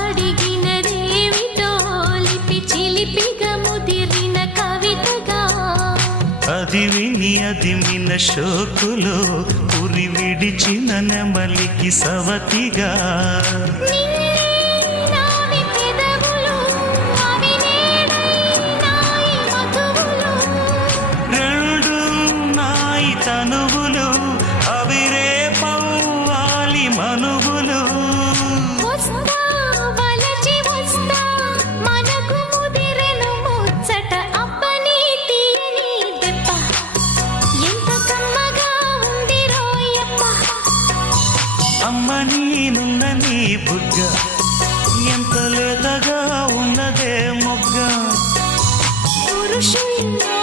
అడిగినదేమిటో లిపి చిలిపిగా ముదిరిన కవితగా అది విని అదిమిన శోకులో ఉరి విడిచిన నెమలికి సవతిగా తనువులు అవిరే పవ్వాలి మనువులు అమ్మ నేనున్న నీ బుగ్గ ఎంత లేతగా ఉన్నదే మొగ్గ పురుషుల్లో